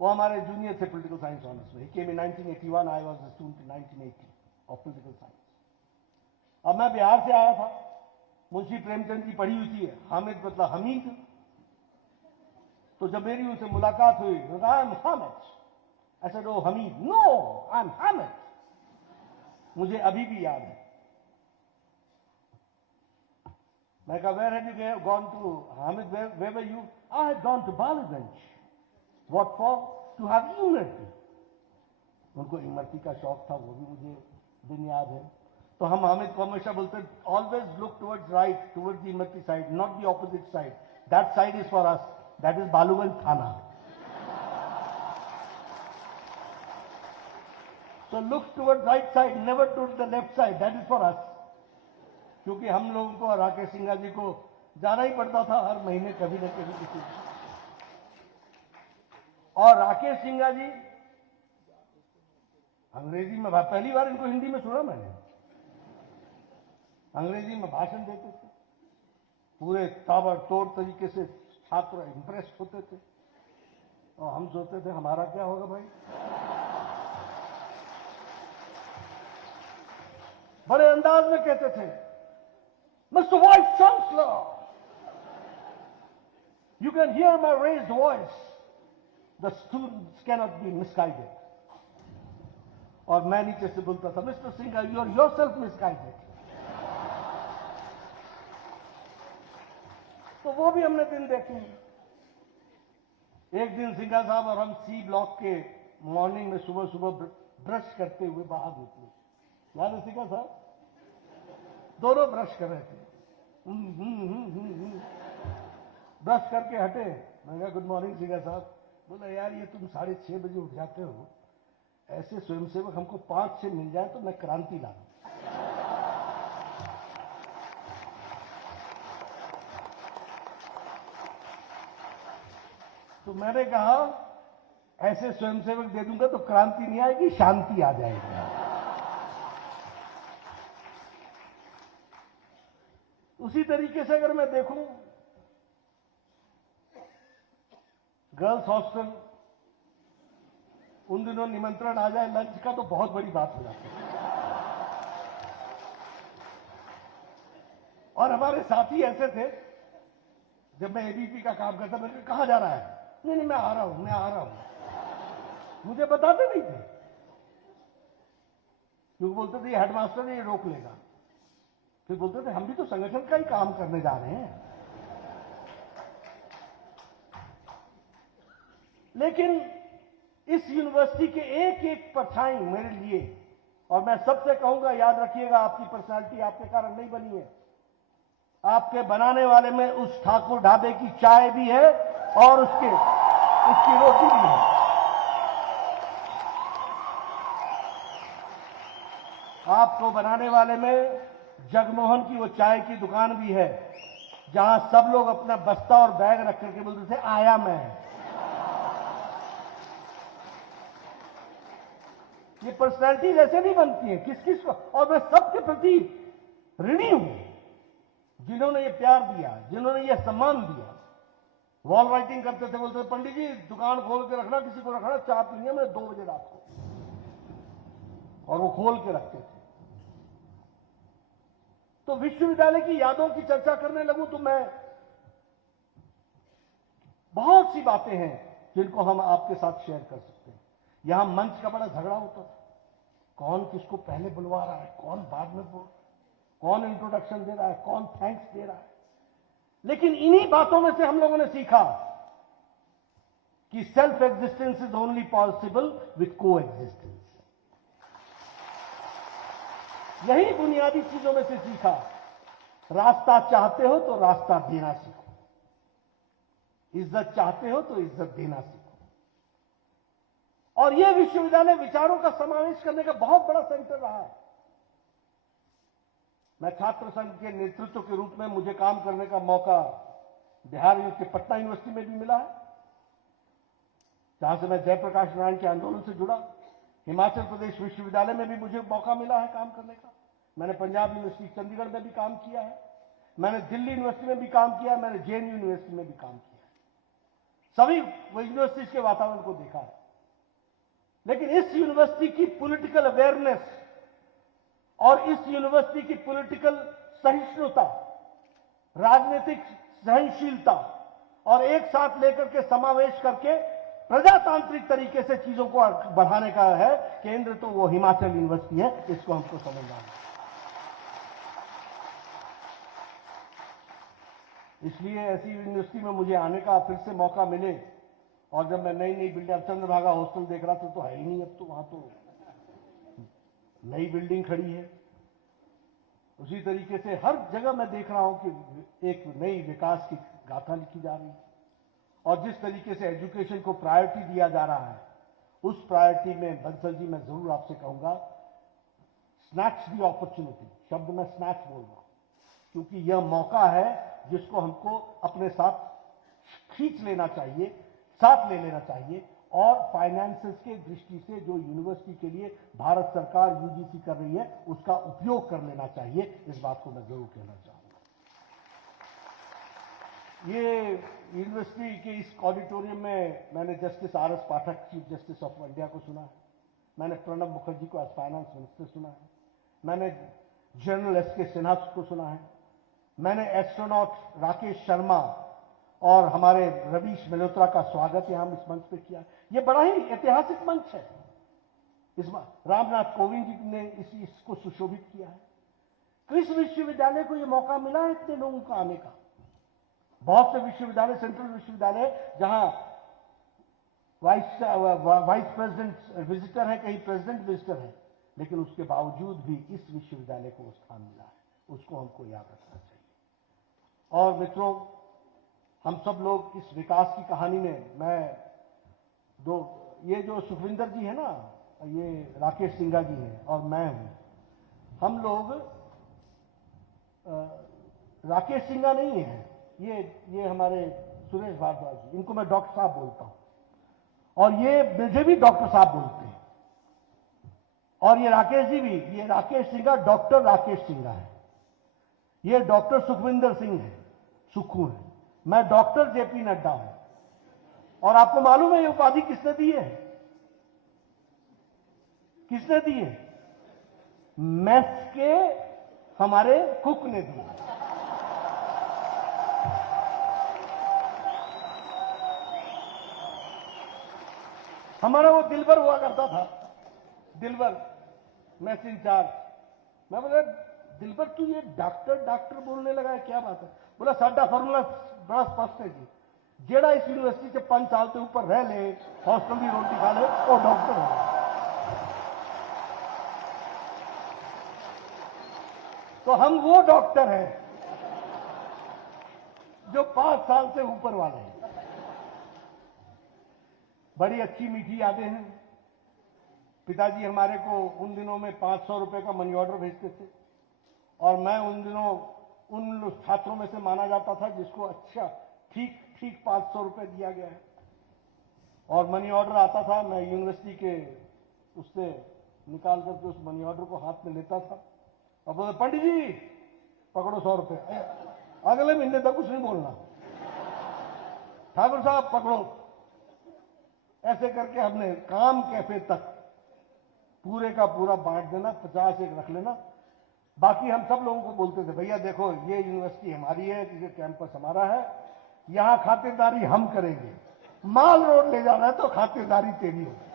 वो हमारे जूनियर थे पॉलिटिकल साइंस ऑनर्स में। ही केम इन 1981, I was the student in 1980 of political science. अब मैं बिहार से आया था, मुंशी प्रेमचंद की पढ़ी हुई थी हामिद मतलब हमीद। तो जब मेरी उनसे मुलाकात हुई, I am Hamid. I said oh Hamid, no I am Hamid. मुझे अभी भी याद है। मैं कहा where have you gone to Hamid, where were you? I had gone to Ballygunge. What for? To have imarti. उनको इमरती का शौक था, वो भी मुझे दिन याद है। तो हम हामिद को हमेशा बोलते, always look towards right, towards the imarti side, not the opposite side. That side is for us, that is Baluganj थाना। So look towards right side, never towards the left side, that is for us. क्योंकि हम लोगों को, राकेश सिंघा जी को जाना ही पड़ता था हर महीने कभी न कभी किसी। और राकेश सिंघा जी अंग्रेजी में, पहली बार इनको हिंदी में सुना मैंने, अंग्रेजी में भाषण देते थे, पूरे ताबड़तोड़ तरीके से छात्र इंप्रेस होते थे। और हम सोचते थे हमारा क्या होगा भाई। बड़े अंदाज में कहते थे, mister vice chancellor, you can hear my raised voice, the students cannot be misguided. और मैं नीचे से बोलता था, mister Singha, you are yourself misguided. तो वो भी हमने दिन देखे हैं। एक दिन सिंघा साहब और हम सी ब्लॉक के मॉर्निंग में सुबह सुबह ब्रश करते हुए बाहर निकले। याद है सिंघा साहब? दोनों ब्रश कर रहे थे। ब्रश करके हटे। मैं कहा गुड मॉर्निंग सिंघा साहब। बोला यार ये तुम 6:30 बजे उठ जाते हो, ऐसे स्वयंसेवक हमको 5 से मिल जाए तो मैं क्रांति ला दूं। तो मैंने कहा ऐसे स्वयंसेवक दे दूंगा तो क्रांति नहीं आएगी, शांति आ जाएगी। उसी तरीके से अगर मैं देखूं, गर्ल्स हॉस्टल, उन दिनों निमंत्रण आ जाए लंच का तो बहुत बड़ी बात हो जाती है। और हमारे साथी ऐसे थे, जब मैं एबीपी का काम करता, मैंने कहा, कहां जा रहा है? नहीं नहीं, मैं आ रहा हूं। मुझे बताते नहीं थे, क्योंकि बोलते थे हेडमास्टर ने ये रोक लेगा। फिर बोलते थे हम भी तो संगठन का ही काम करने जा रहे हैं। लेकिन इस यूनिवर्सिटी के एक एक परछाई मेरे लिए, और मैं सबसे कहूंगा, याद रखिएगा, आपकी पर्सनालिटी आपके कारण नहीं बनी है, आपके बनाने वाले में उस ठाकुर ढाबे की चाय भी है और उसकी रोटी भी है। आपको बनाने वाले में जगमोहन की वो चाय की दुकान भी है, जहां सब लोग अपना बस्ता और बैग रख करके बोलते थे आया मैं। ये पर्सनैलिटीज ऐसे नहीं बनती हैं किस किस को, और मैं सबके प्रति ऋणी हूं जिन्होंने ये प्यार दिया, जिन्होंने ये सम्मान दिया। वॉल राइटिंग करते थे, बोलते थे पंडित जी दुकान खोल के रखना, किसी को रखना, चाय पीनी है मैं 2 बजे रात को, और वो खोल के रखते थे। तो विश्वविद्यालय की यादों की चर्चा करने लगूं तो मैं, बहुत सी बातें हैं जिनको हम आपके साथ शेयर कर सकते हैं। यहां मंच का बड़ा झगड़ा होता था, कौन किसको पहले बुलवा रहा है, कौन बाद में बोल, कौन इंट्रोडक्शन दे रहा है, कौन थैंक्स दे रहा है। लेकिन इन्हीं बातों में से हम लोगों ने सीखा कि self existence is only possible with को एग्जिस्टेंस। यही बुनियादी चीजों में से सीखा। रास्ता चाहते हो तो रास्ता देना सीखो, इज्जत चाहते हो तो इज्जत देना सीखो। और यह विश्वविद्यालय विचारों का समावेश करने का बहुत बड़ा सेंटर रहा है। मैं छात्र संघ के नेतृत्व के रूप में मुझे काम करने का मौका बिहार के पटना यूनिवर्सिटी में भी मिला है, जहां से मैं जयप्रकाश नारायण के आंदोलन से जुड़ा। हिमाचल प्रदेश विश्वविद्यालय में भी मुझे मौका मिला है काम करने का। मैंने पंजाब यूनिवर्सिटी चंडीगढ़ में भी काम किया है, मैंने दिल्ली यूनिवर्सिटी में भी काम किया है, मैंने जेएनयू यूनिवर्सिटी में भी काम किया है। सभी यूनिवर्सिटीज के वातावरण को देखा है। लेकिन इस यूनिवर्सिटी की पॉलिटिकल अवेयरनेस और इस यूनिवर्सिटी की पॉलिटिकल सहिष्णुता, राजनीतिक सहनशीलता और एक साथ लेकर के समावेश करके प्रजातांत्रिक तरीके से चीजों को बढ़ाने का है केंद्र, तो वो हिमाचल यूनिवर्सिटी है। इसको हमको समझना है। इसलिए ऐसी यूनिवर्सिटी में मुझे आने का फिर से मौका मिले, और जब मैं नई नई बिल्डिंग, चंद्रभागा हॉस्टल देख रहा था तो है ही नहीं, अब तो वहां तो नई बिल्डिंग खड़ी है। उसी तरीके से हर जगह मैं देख रहा हूं कि एक नई विकास की गाथा लिखी जा रही है, और जिस तरीके से एजुकेशन को प्रायोरिटी दिया जा रहा है, उस प्रायोरिटी में बंसल जी मैं जरूर आपसे कहूंगा, स्नैच दी अपॉर्चुनिटी, शब्द में स्नैच बोल रहा हूं, क्योंकि यह मौका है जिसको हमको अपने साथ खींच लेना चाहिए, साथ ले लेना चाहिए। और फाइनेंसेस के दृष्टि से जो यूनिवर्सिटी के लिए भारत सरकार यूजीसी कर रही है, उसका उपयोग कर लेना चाहिए। इस बात को मैं जरूर कहना चाहूंगा। ये यूनिवर्सिटी के इस ऑडिटोरियम में मैंने justice R S Pathak, chief justice of India को सुना है, मैंने प्रणब मुखर्जी को एज फाइनेंस मिनिस्टर सुना है, मैंने जनरल एसके सिन्हा को सुना है, मैंने एस्ट्रोनॉट राकेश शर्मा और हमारे रवीश मल्होत्रा का स्वागत यहां इस मंच पे किया। यह बड़ा ही ऐतिहासिक मंच है। इस बार रामनाथ कोविंद जी ने इसको सुशोभित किया है। किस विश्वविद्यालय को यह मौका मिला है इतने लोगों का आने का? बहुत से विश्वविद्यालय, सेंट्रल विश्वविद्यालय, जहां वाइस प्रेसिडेंट विजिटर है, कहीं प्रेसिडेंट विजिटर है, लेकिन उसके बावजूद भी इस विश्वविद्यालय को स्थान मिला है। उसको हमको याद रखना चाहिए। और मित्रों, हम सब लोग इस विकास की कहानी में, ये जो सुखविंदर जी है ना, ये राकेश सिंघा जी हैं और मैं हूं, हम लोग राकेश सिंघा नहीं है, ये हमारे सुरेश भारद्वाज जी, इनको मैं डॉक्टर साहब बोलता हूं, और ये मुझे भी डॉक्टर साहब बोलते हैं। और ये राकेश जी भी, ये राकेश सिंघा डॉक्टर राकेश सिंघा है, ये डॉक्टर सुखविंदर सिंह है, सुखू है, मैं डॉक्टर जेपी नड्डा हूं। और आपको मालूम है ये उपाधि किसने दी है? किसने दी है? मेस के हमारे कुक ने दी है। हमारा वो दिलबर हुआ करता था, दिलबर मैस इंचार्ज। मैं बोला दिलबर तू ये डॉक्टर डॉक्टर बोलने लगा है, क्या बात है? बोला साडा फॉर्मूला बड़ा स्पष्ट है जी, जेड़ा इस यूनिवर्सिटी से 5 साल के ऊपर रह ले, हॉस्टल की रोटी खा ले, वो डॉक्टर है। तो हम वो डॉक्टर हैं जो 5 साल से ऊपर वाले हैं। बड़ी अच्छी मीठी यादें हैं। पिताजी हमारे को उन दिनों में 500 रुपए का मनी ऑर्डर भेजते थे, और मैं उन दिनों उन छात्रों में से माना जाता था जिसको अच्छा ठीक ठीक 500 रुपए दिया गया है। और मनी ऑर्डर आता था, मैं यूनिवर्सिटी के उससे निकाल करके उस मनी ऑर्डर को हाथ में लेता था और बोलते पंडित जी पकड़ो 100 रुपए, अगले महीने तक कुछ नहीं बोलना, ठाकुर साहब पकड़ो। ऐसे करके हमने काम कैफे तक पूरे का पूरा बांट देना, 50 एक रख लेना। बाकी हम सब लोगों को बोलते थे भैया देखो ये यूनिवर्सिटी हमारी है, ये कैंपस हमारा है, यहां खातिरदारी हम करेंगे, माल रोड ले जाना है तो खातिरदारी तेरी होगी,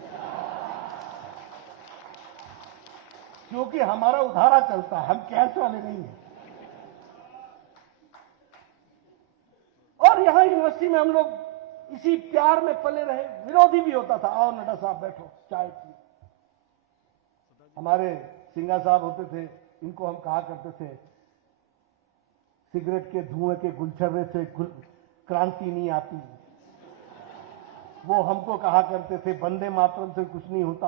क्योंकि हमारा उधारा चलता है, हम कैश वाले नहीं हैं। और यहां यूनिवर्सिटी में हम लोग इसी प्यार में पले रहे। विरोधी भी होता था, आओ नड्डा साहब बैठो चाय पिए। हमारे सिंघा साहब होते थे, इनको हम कहा करते थे सिगरेट के धुएं के गुलछर्रे से क्रांति नहीं आती। वो हमको कहा करते थे वंदे मातरम से कुछ नहीं होता।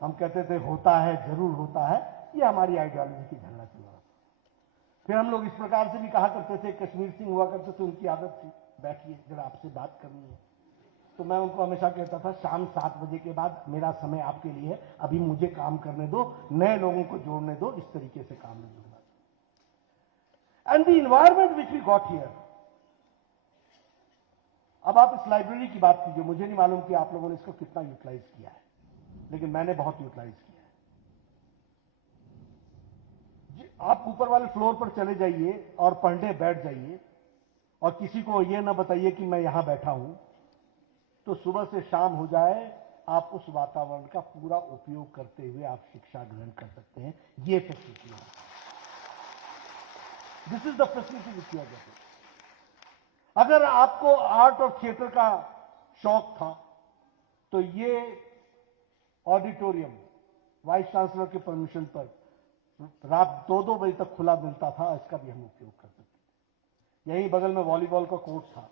हम कहते थे होता है, जरूर होता है। ये हमारी आइडियोलॉजी की झगड़ा चल रहा था। फिर हम लोग इस प्रकार से भी कहा करते थे, कश्मीर सिंह हुआ करते थे, उनकी आदत थी बैठिए जरा आपसे बात करनी है। तो मैं उनको हमेशा कहता था शाम 7 बजे के बाद मेरा समय आपके लिए है, अभी मुझे काम करने दो, नए लोगों को जोड़ने दो, इस तरीके से काम नहीं होगा। And the environment which we got here. अब आप इस लाइब्रेरी की बात कीजिए, मुझे नहीं मालूम कि आप लोगों ने इसको कितना यूटिलाइज किया है, लेकिन मैंने बहुत यूटिलाइज किया है। आप ऊपर वाले फ्लोर पर चले जाइए और पढ़ने बैठ जाइए, और किसी को यह ना बताइए कि मैं यहां बैठा हूं, तो सुबह से शाम हो जाए आप उस वातावरण का पूरा उपयोग करते हुए आप शिक्षा ग्रहण कर सकते हैं। ये फैसिलिटी है, this is the facility which you are getting. अगर आपको आर्ट और थिएटर का शौक था तो ये ऑडिटोरियम वाइस चांसलर के परमिशन पर रात 2-2 बजे तक खुला मिलता था, इसका भी हम उपयोग कर सकते थे। यहीं बगल में वॉलीबॉल का कोर्ट था,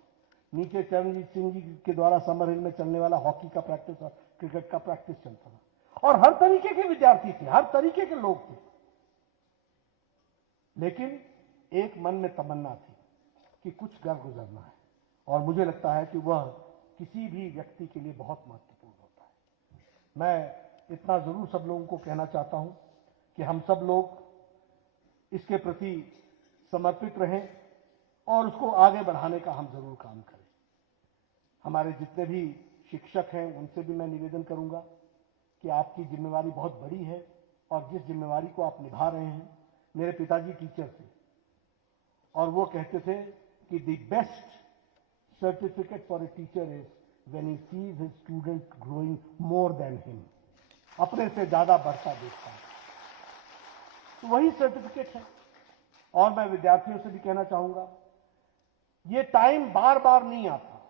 नीचे चरणजीत सिंह जी के द्वारा समर हिल में चलने वाला हॉकी का प्रैक्टिस और क्रिकेट का प्रैक्टिस चलता था, और हर तरीके के विद्यार्थी थे, हर तरीके के लोग थे। लेकिन एक मन में तमन्ना थी कि कुछ कर गुजरना है, और मुझे लगता है कि वह किसी भी व्यक्ति के लिए बहुत महत्वपूर्ण होता है। मैं इतना जरूर सब लोगों को कहना चाहता हूं कि हम सब लोग इसके प्रति समर्पित रहें और उसको आगे बढ़ाने का हम जरूर काम करें। हमारे जितने भी शिक्षक हैं उनसे भी मैं निवेदन करूंगा कि आपकी जिम्मेवारी बहुत बड़ी है, और जिस जिम्मेवारी को आप निभा रहे हैं, मेरे पिताजी टीचर थे और वो कहते थे कि the best certificate for a teacher is when he sees his student growing more than him, अपने से ज्यादा बढ़ता देखता है, तो वही सर्टिफिकेट है। और मैं विद्यार्थियों से भी कहना चाहूंगा, ये टाइम बार बार नहीं आता,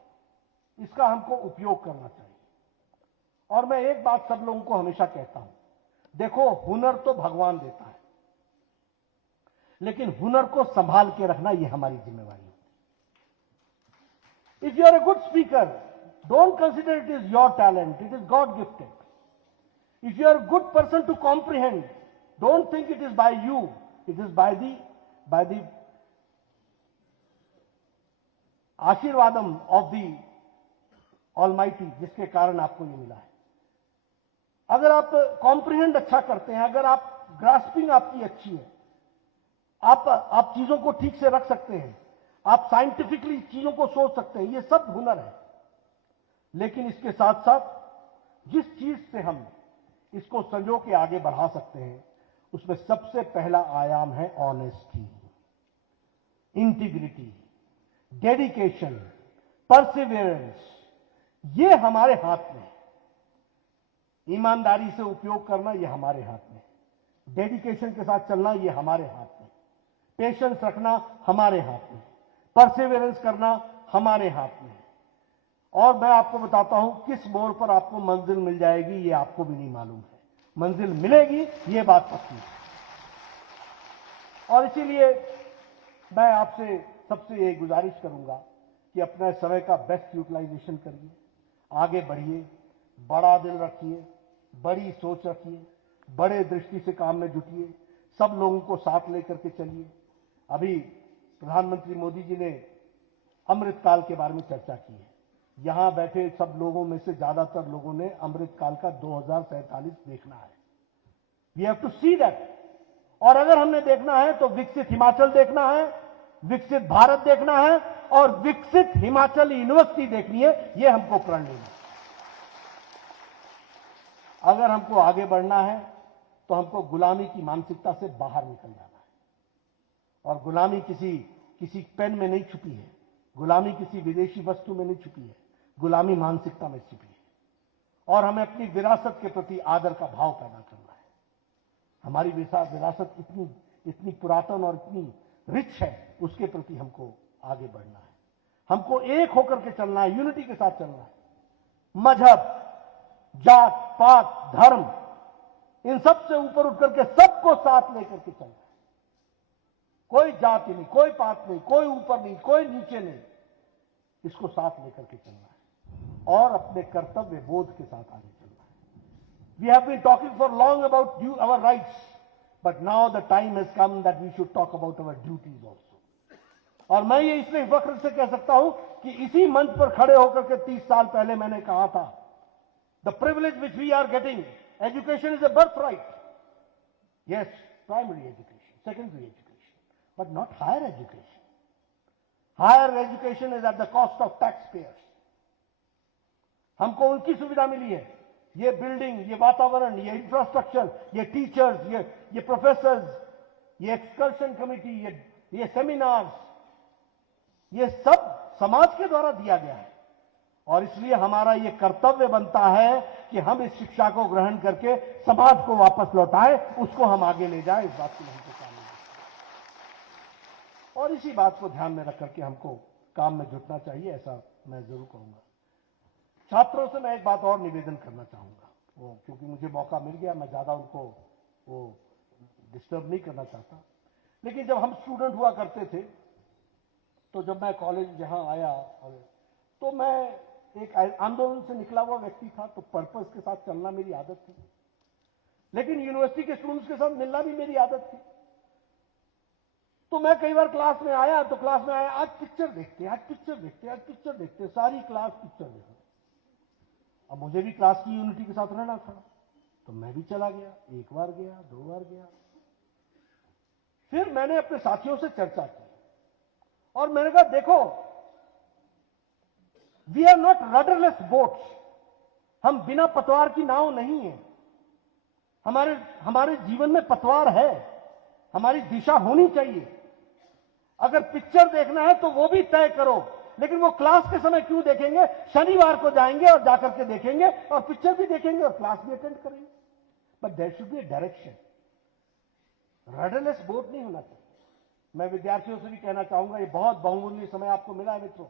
इसका हमको उपयोग करना चाहिए। और मैं एक बात सब लोगों को हमेशा कहता हूं, देखो हुनर तो भगवान देता है, लेकिन हुनर को संभाल के रखना ये हमारी जिम्मेवारी है। If you are a good speaker, don't consider it is your talent, it is God gifted. If you are good person to comprehend, don't think it is by you, it is by the आशीर्वादम of the almighty, जिसके कारण आपको ये मिला है। अगर आप comprehend अच्छा करते हैं, अगर आप ग्रास्पिंग आपकी अच्छी है, आप चीजों को ठीक से रख सकते हैं, आप साइंटिफिकली चीजों को सोच सकते हैं, ये सब हुनर है। लेकिन इसके साथ साथ जिस चीज से हम इसको संजो के आगे बढ़ा सकते हैं, उसमें सबसे पहला आयाम है ऑनेस्टी, इंटीग्रिटी, डेडिकेशन, परसिवियरेंस। ये हमारे हाथ में है। ईमानदारी से उपयोग करना ये हमारे हाथ में, डेडिकेशन के साथ चलना ये हमारे हाथ में, पेशेंस रखना हमारे हाथ में, परसिवियरेंस करना हमारे हाथ में। और मैं आपको बताता हूं किस मोड़ पर आपको मंजिल मिल जाएगी ये आपको भी नहीं मालूम है। मंजिल मिलेगी ये बात पक्की है। और इसीलिए मैं आपसे सबसे ये गुजारिश करूंगा कि अपने समय का बेस्ट यूटिलाइजेशन करिए, आगे बढ़िए, बड़ा दिल रखिए, बड़ी सोच रखिए, बड़े दृष्टि से काम में जुटिए, सब लोगों को साथ लेकर के चलिए। अभी प्रधानमंत्री मोदी जी ने अमृतकाल के बारे में चर्चा की है। यहां बैठे सब लोगों में से ज्यादातर लोगों ने अमृतकाल का 2047 देखना है। We have to see that. और अगर हमने देखना है तो विकसित हिमाचल देखना है, विकसित भारत देखना है और विकसित हिमाचल यूनिवर्सिटी देखनी है। यह हमको प्रण लेना है। अगर हमको आगे बढ़ना है तो हमको गुलामी की मानसिकता से बाहर निकल जाना है। और गुलामी किसी पेन में नहीं छुपी है, गुलामी किसी विदेशी वस्तु में नहीं छुपी है, गुलामी मानसिकता में छुपी है। और हमें अपनी विरासत के प्रति आदर का भाव पैदा करना है। हमारी विरासत इतनी पुरातन और इतनी रिच है, उसके प्रति हमको आगे बढ़ना है। हमको एक होकर के चलना है, यूनिटी के साथ चलना है। मजहब, जात पात, धर्म, इन सब से ऊपर उठ करके सबको साथ लेकर के चलना है। कोई जाति नहीं, कोई पात नहीं, कोई ऊपर नहीं, कोई नीचे नहीं, इसको साथ लेकर के चलना है और अपने कर्तव्य बोध के साथ आगे चलना है। We have been talking for long about our rights, but now the time has come that we should talk about our duties also. और मैं ये इसलिए फख्र से कह सकता हूं कि इसी मंच पर खड़े होकर के 30 साल पहले मैंने कहा था, the privilege which we are getting, education is a birth right. Yes, primary education, secondary education, but not higher education. Higher education is at the cost of taxpayers. हमको उनकी सुविधा मिली है, ये बिल्डिंग, ये वातावरण, ये इंफ्रास्ट्रक्चर, ये टीचर्स, ये प्रोफेसर्स, ये एक्सकर्शन कमिटी, ये सेमिनार्स, ये सब समाज के द्वारा दिया गया है। और इसलिए हमारा ये कर्तव्य बनता है कि हम इस शिक्षा को ग्रहण करके समाज को वापस लौटाएं, उसको हम आगे ले जाएं। इस बात की हमको काम है और इसी बात को ध्यान में रख करके हमको काम में जुटना चाहिए, ऐसा मैं जरूर कहूंगा। छात्रों से मैं एक बात और निवेदन करना चाहूंगा, वो क्योंकि मुझे मौका मिल गया, मैं ज्यादा उनको वो डिस्टर्ब नहीं करना चाहता। लेकिन जब हम स्टूडेंट हुआ करते थे, तो जब मैं कॉलेज यहां आया तो मैं एक आंदोलन से निकला हुआ व्यक्ति था, तो पर्पस के साथ चलना मेरी आदत थी। लेकिन यूनिवर्सिटी के स्टूडेंट्स के साथ मिलना भी मेरी आदत थी। तो मैं कई बार क्लास में आया, तो क्लास में आया, आज पिक्चर देखते, आज पिक्चर देखते, आज पिक्चर देखते, सारी क्लास पिक्चर देखते। अब मुझे भी क्लास की यूनिटी के साथ रहना था, तो मैं भी चला गया। एक बार गया, 2 बार गया। फिर मैंने अपने साथियों से चर्चा की और मैंने कहा, देखो, we are not rudderless boats. हम बिना पतवार की नाव नहीं है। हमारे जीवन में पतवार है, हमारी दिशा होनी चाहिए। अगर पिक्चर देखना है तो वो भी तय करो, लेकिन वो क्लास के समय क्यों देखेंगे? शनिवार को जाएंगे और जाकर के देखेंगे और पिक्चर भी देखेंगे और क्लास भी अटेंड करेंगे। But there should be a direction. Rudderless boat नहीं होना चाहिए। मैं विद्यार्थियों से भी कहना चाहूंगा, ये बहुत बहुमूल्य समय आपको मिला है मित्रों,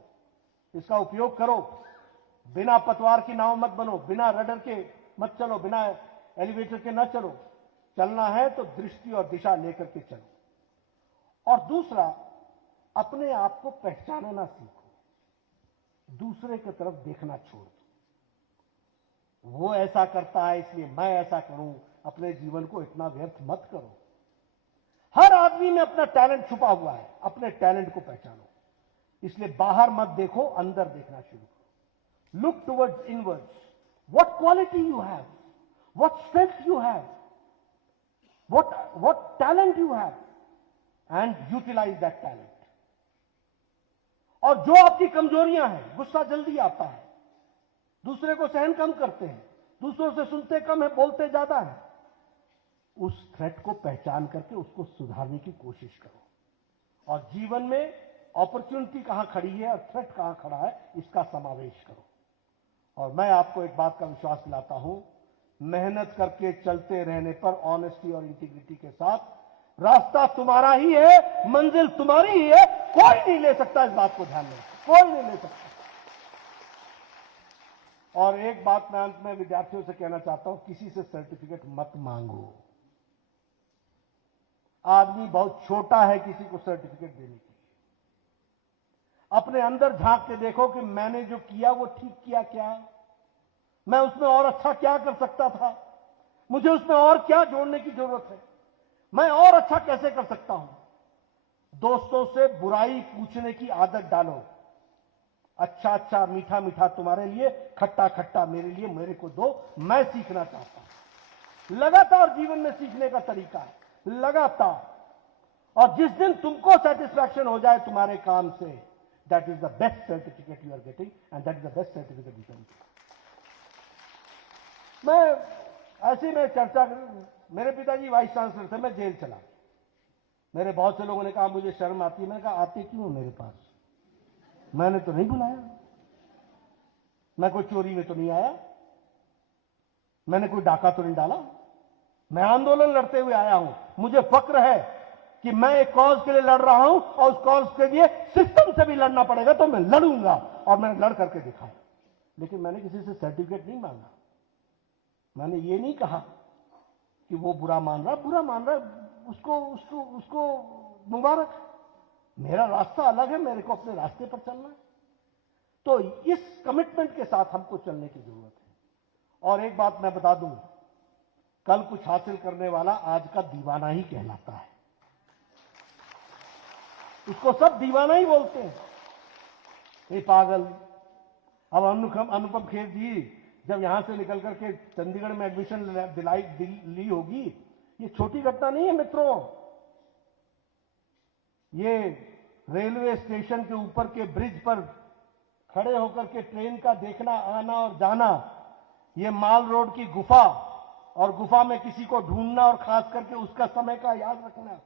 इसका उपयोग करो। बिना पतवार की नाव मत बनो, बिना रडर के मत चलो, बिना एलिवेटर के न चलो। चलना है तो दृष्टि और दिशा लेकर के चलो। और दूसरा, अपने आप को पहचानना सीखो, दूसरे की तरफ देखना छोड़ दो। वो ऐसा करता है इसलिए मैं ऐसा करूं, अपने जीवन को इतना व्यर्थ मत करो। हर आदमी में अपना टैलेंट छुपा हुआ है, अपने टैलेंट को पहचानो। इसलिए बाहर मत देखो, अंदर देखना शुरू करो। Look towards inwards. What quality you have, what strength you have, what talent you have, and utilize that talent. और जो आपकी कमजोरियां हैं, गुस्सा जल्दी आता है, दूसरे को सहन कम करते हैं, दूसरों से सुनते कम है, बोलते ज्यादा है, उस थ्रेट को पहचान करके उसको सुधारने की कोशिश करो। और जीवन में अपॉर्चुनिटी कहां खड़ी है और थ्रेट कहां खड़ा है, इसका समावेश करो। और मैं आपको एक बात का विश्वास दिलाता हूं मेहनत करके चलते रहने पर, ऑनेस्टी और इंटीग्रिटी के साथ। रास्ता तुम्हारा ही है, मंजिल तुम्हारी ही है, कोई नहीं ले सकता, इस बात को ध्यान में, कोई नहीं ले सकता। और एक बात मैं अंत में विद्यार्थियों से कहना चाहता हूं, किसी से सर्टिफिकेट मत मांगो। आदमी बहुत छोटा है किसी को सर्टिफिकेट देने के लिए। अपने अंदर झांक के देखो कि मैंने जो किया वो ठीक किया क्या, मैं उसमें और अच्छा क्या कर सकता था, मुझे उसमें और क्या जोड़ने की जरूरत है, मैं और अच्छा कैसे कर सकता हूं। दोस्तों से बुराई पूछने की आदत डालो। अच्छा अच्छा, मीठा मीठा तुम्हारे लिए, खट्टा खट्टा मेरे लिए, मेरे को दो, मैं सीखना चाहता हूं। लगातार जीवन में सीखने का तरीका है, लगातार। और जिस दिन तुमको सेटिस्फैक्शन हो जाए तुम्हारे काम से, that is the best certificate you are getting, and that is the best certificate you can get. मैं ऐसी में चर्चा करूं, मेरे पिताजी वाइस चांसलर थे, मैं जेल चला। मेरे बहुत से लोगों ने कहा मुझे शर्म आती है। मैंने कहा आते क्यों मेरे पास, मैंने तो नहीं बुलाया, मैं कोई चोरी में तो नहीं आया, मैंने कोई डाका तो नहीं डाला, मैं आंदोलन लड़ते हुए आया हूं। मुझे फक्र है कि मैं एक कॉज के लिए लड़ रहा हूं, और उस कॉज के लिए सिस्टम से भी लड़ना पड़ेगा तो मैं लड़ूंगा, और मैंने लड़ करके दिखाया। लेकिन मैंने किसी से सर्टिफिकेट नहीं मांगा। मैंने ये नहीं कहा कि वो बुरा मान रहा उसको उसको उसको मुबारक। मेरा रास्ता अलग है, मेरे को अपने रास्ते पर चलना है। तो इस कमिटमेंट के साथ हमको चलने की जरूरत है। और एक बात मैं बता दूं, कल कुछ हासिल करने वाला आज का दीवाना ही कहलाता है। उसको सब दीवाना ही बोलते हैं, ये पागल। अब अनुपम खेर जी जब यहां से निकल करके चंडीगढ़ में एडमिशन ली होगी, ये छोटी घटना नहीं है मित्रों। ये रेलवे स्टेशन के ऊपर के ब्रिज पर खड़े होकर के ट्रेन का देखना, आना और जाना, ये माल रोड की गुफा, और गुफा में किसी को ढूंढना, और खास करके उसका समय का याद रखना,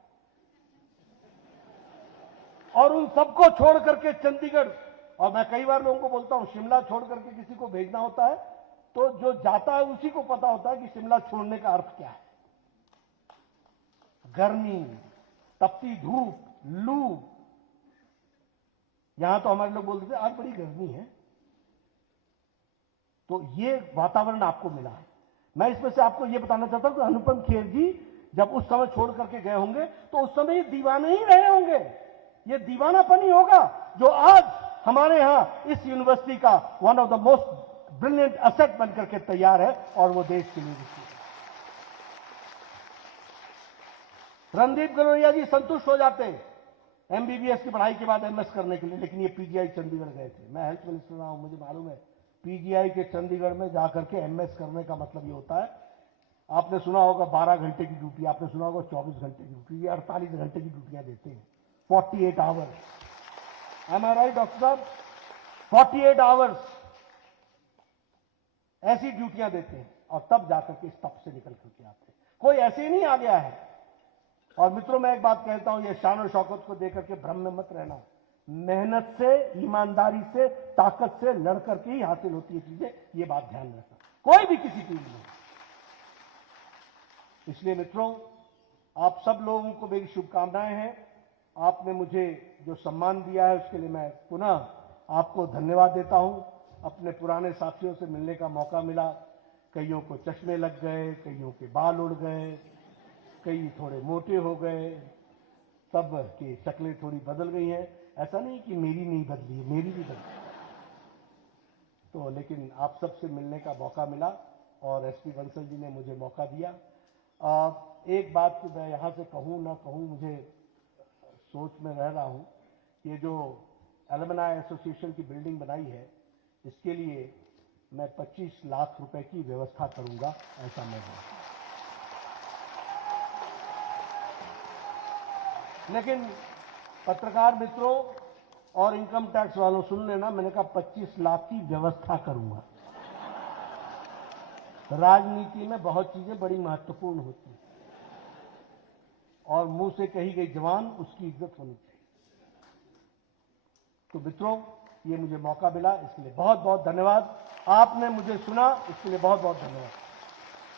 और उन सबको छोड़ करके चंडीगढ़। और मैं कई बार लोगों को बोलता हूं, शिमला छोड़ करके किसी को भेजना होता है तो जो जाता है उसी को पता होता है कि शिमला छोड़ने का अर्थ क्या है। गर्मी, तपती धूप, लू। यहां तो हमारे लोग बोलते थे आज बड़ी गर्मी है। तो ये वातावरण आपको मिला है। मैं इसमें से आपको ये बताना चाहता हूं कि अनुपम खेर जी जब उस समय छोड़ करके गए होंगे तो उस समय ये दीवाने ही रहे होंगे। ये दीवानापन ही होगा जो आज हमारे यहां इस यूनिवर्सिटी का one of the most brilliant asset बनकर के तैयार है, और वो देश के लिए भी। रणदीप गुलेरिया जी संतुष्ट हो जाते एमबीबीएस की पढ़ाई के बाद एमएस करने के लिए, लेकिन ये पीजीआई चंडीगढ़ गए थे। मैं हेल्थ मिनिस्टर रहा हूं, मुझे मालूम है पीजीआई के चंडीगढ़ में जाकर के एमएस करने का मतलब ये होता है, आपने सुना होगा 12 घंटे की ड्यूटी, आपने सुना होगा 24 घंटे की ड्यूटी, ये 48 घंटे की ड्यूटियां देते हैं, 48 आवर्स। एम आई राइट डॉक्टर साहब? 48 आवर्स ऐसी ड्यूटियां देते हैं, और तब जाकर के इस तप से निकल करके आते हैं। कोई ऐसे ही नहीं आ गया है। और मित्रों मैं एक बात कहता हूं, ये शान और शौकत को देकर के भ्रम में मत रहना। मेहनत से, ईमानदारी से, ताकत से लड़ करके ही हासिल होती है चीजें, ये बात ध्यान रखना, कोई भी किसी फील्ड में। इसलिए मित्रों आप सब लोगों को मेरी शुभकामनाएं हैं। आपने मुझे जो सम्मान दिया है उसके लिए मैं पुनः आपको धन्यवाद देता हूं। अपने पुराने साथियों से मिलने का मौका मिला, कईयों को चश्मे लग गए, कईयों के बाल उड़ गए, कई थोड़े मोटे हो गए, सब की शक्लें थोड़ी बदल गई हैं। ऐसा नहीं कि मेरी नहीं बदली, मेरी भी बदली। तो लेकिन आप सबसे मिलने का मौका मिला, और एसपी बंसल जी ने मुझे मौका दिया। एक बात मैं यहां से कहूं ना कहूं, मुझे सोच में रह रहा हूं, ये जो एलुमनाई एसोसिएशन की बिल्डिंग बनाई है, इसके लिए मैं 25 लाख रुपए की व्यवस्था करूंगा, ऐसा मैं बोलता हूं। लेकिन पत्रकार मित्रों और इनकम टैक्स वालों सुन लेना, मैंने कहा 25 लाख की व्यवस्था करूंगा। राजनीति में बहुत चीजें बड़ी महत्वपूर्ण होती हैं, और मुंह से कही गई जबान उसकी इज्जत होनी चाहिए। तो मित्रों ये मुझे मौका मिला, इसके लिए बहुत बहुत धन्यवाद। आपने मुझे सुना, इसके लिए बहुत बहुत धन्यवाद।